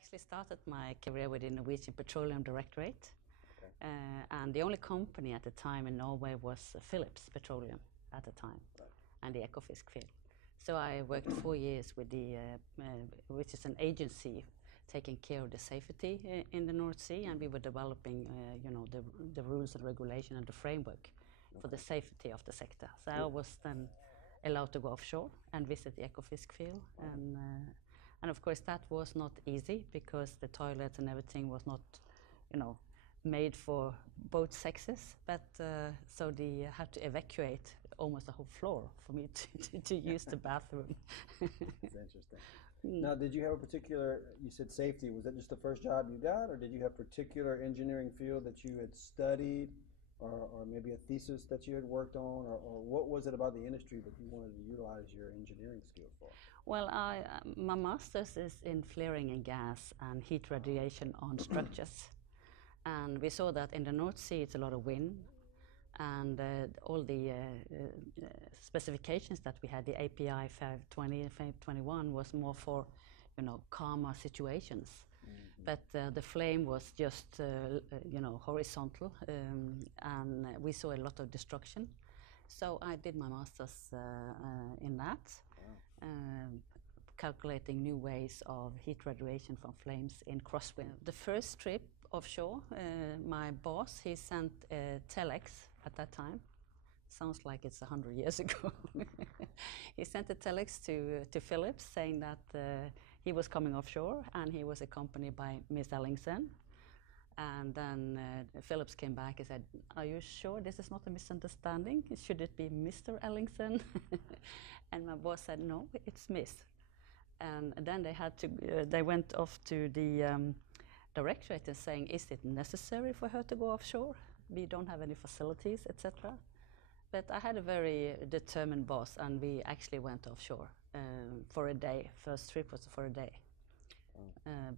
actually started my career with the Norwegian Petroleum Directorate. Okay. And the only company at the time in Norway was Phillips Petroleum at the time, Right. and the Ekofisk field. So I worked 4 years with the, which is an agency taking care of the safety in the North Sea, and we were developing, the rules and regulation and the framework for the safety of the sector. So I was then allowed to go offshore and visit the Ekofisk field, and of course that was not easy because the toilets and everything was not, made for both sexes. But so they had to evacuate almost the whole floor for me to use the bathroom. That's interesting. Now, did you have a particular, you said safety, was that just the first job you got, or did you have a particular engineering field that you had studied, or maybe a thesis that you had worked on, or what was it about the industry that you wanted to utilize your engineering skills for? Well, my master's is in flaring and gas and heat radiation on structures. And we saw that in the North Sea it's a lot of wind, and all the specifications that we had, the API 520 and 521 was more for, calmer situations. Mm-hmm. But the flame was just, horizontal, and we saw a lot of destruction. So I did my master's in that, calculating new ways of heat radiation from flames in crosswind. The first trip offshore, my boss, he sent a telex at that time. Sounds like it's 100 years ago. He sent a telex to Phillips saying that he was coming offshore and he was accompanied by Miss Ellingsen. And then Phillips came back and said, "Are you sure this is not a misunderstanding? Should it be Mr. Ellingsen?" And my boss said, "No, it's Miss." And then they went off to the directorate and saying, "Is it necessary for her to go offshore? We don't have any facilities, etc." But I had a very determined boss, and we actually went offshore for a day. First trip was for a day.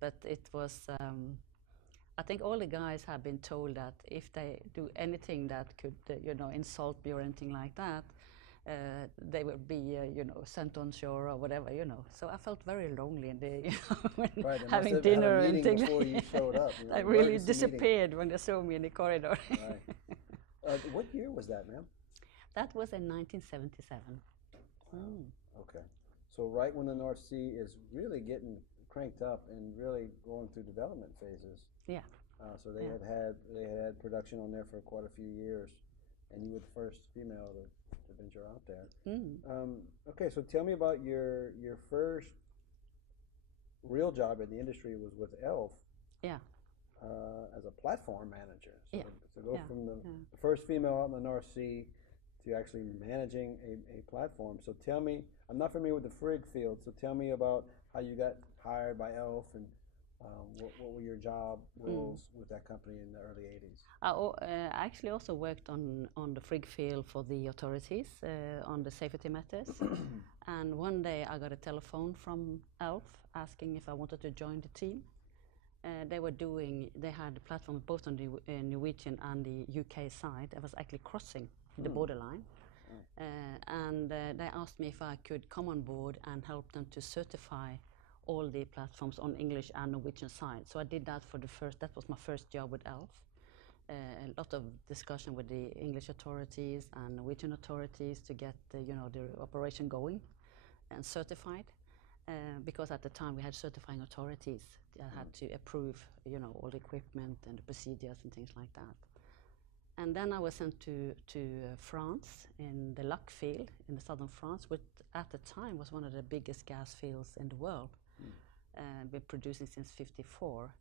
But it was, I think all the guys have been told that if they do anything that could, insult me or anything like that, they would be, sent on shore or whatever, So I felt very lonely in the, when having dinner and things. Before you showed up. I really disappeared when they saw me in the corridor. Right. What year was that, ma'am? That was in 1977. Okay. So right when the North Sea is really getting cranked up and really going through development phases. Yeah. So they had production on there for quite a few years, and you were the first female to venture out there. Okay, so tell me about your first real job in the industry was with Elf. Yeah. As a platform manager. So, yeah. So go from the first female out in the North Sea to actually managing a platform. So tell me, I'm not familiar with the Frigg field, so tell me about how you got hired by Elf and what were your job roles with that company in the early 80s? I actually also worked on the Frigg field for the authorities on the safety matters. And one day I got a telephone from Elf asking if I wanted to join the team. They had a platform both on the Norwegian and the UK side. I was actually crossing the borderline. And they asked me if I could come on board and help them to certify all the platforms on English and Norwegian side. So I did that that was my first job with Elf. A lot of discussion with the English authorities and Norwegian authorities to get the operation going and certified. Because at the time we had certifying authorities that had to approve, all the equipment and the procedures and things like that. And then I was sent to France in the Lac field in the southern France, which at the time was one of the biggest gas fields in the world. Been producing since '54,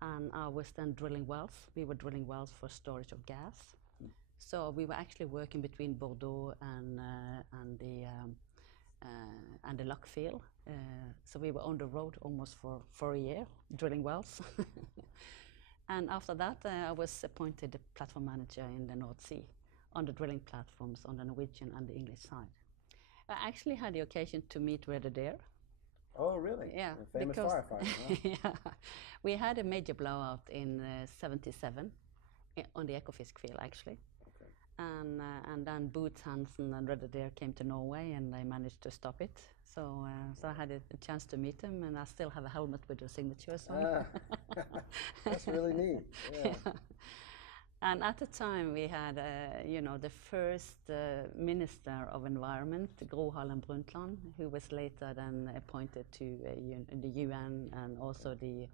and I was then drilling wells. We were drilling wells for storage of gas. So we were actually working between Bordeaux and the Lac field. So we were on the road almost for a year, drilling wells. And after that, I was appointed the platform manager in the North Sea on the drilling platforms on the Norwegian and the English side. I actually had the occasion to meet Grete Ellingsen. Oh, really? Yeah. A famous firefighter, huh? Yeah. We had a major blowout in '77 on the Ekofisk field, actually. Okay. And then Boots Hansen and Red Deer came to Norway, and they managed to stop it. So I had a chance to meet him, and I still have a helmet with the signatures on. That's really neat. Yeah. Yeah. And at the time, we had, the first Minister of Environment, Gro Harlem Brundtland, who was later then appointed to the UN, and also the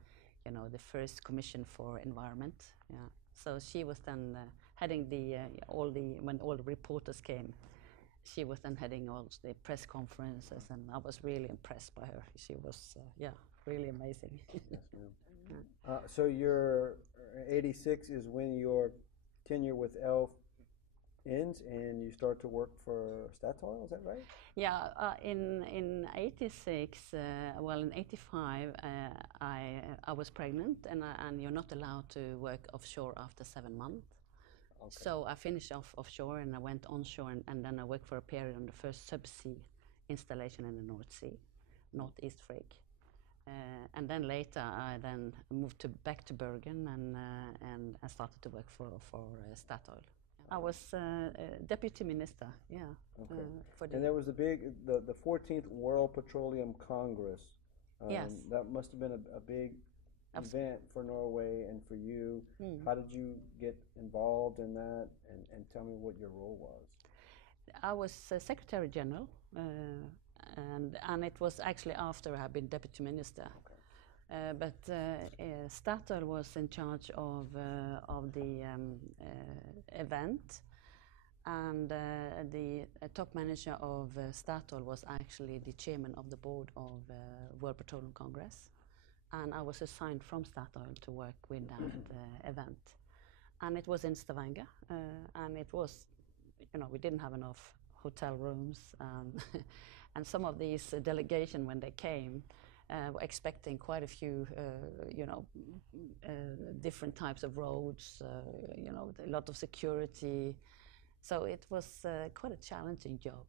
first Commission for Environment. Yeah. So she was then heading when all the reporters came. She was then heading all the press conferences, and I was really impressed by her. She was, really amazing. Yes, ma'am. So your 86 is when your tenure with Elf ends, and you start to work for Statoil. Is that right? Yeah. In 86, in 85, I was pregnant, and you're not allowed to work offshore after 7 months. Okay. So I finished off offshore, and I went onshore, and then I worked for a period on the first subsea installation in the North Sea, North Sea Frigg. And then later I then moved back to Bergen, and I started to work for Statoil. I was deputy minister, yeah. Okay. And there was the 14th World Petroleum Congress. Yes. That must have been a big event for Norway and for you. How did you get involved in that, and tell me what your role was? I was Secretary General, and it was actually after I had been Deputy Minister. Okay. But Statoil was in charge of the event, and the top manager of Statoil was actually the chairman of the board of World Petroleum Congress. And I was assigned from Statoil to work with that event. And it was in Stavanger, and it was, we didn't have enough hotel rooms, and some of these delegation, when they came, were expecting quite a few, different types of roads, a lot of security. So it was quite a challenging job.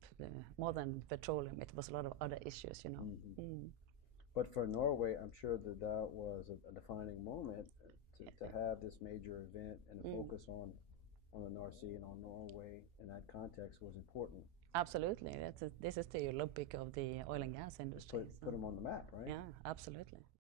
More than petroleum, it was a lot of other issues, But for Norway, I'm sure that was a defining moment to have this major event and a focus on the North Sea and on Norway in that context was important. Absolutely. This is the Olympic of the oil and gas industry. Put them on the map, right? Yeah, absolutely.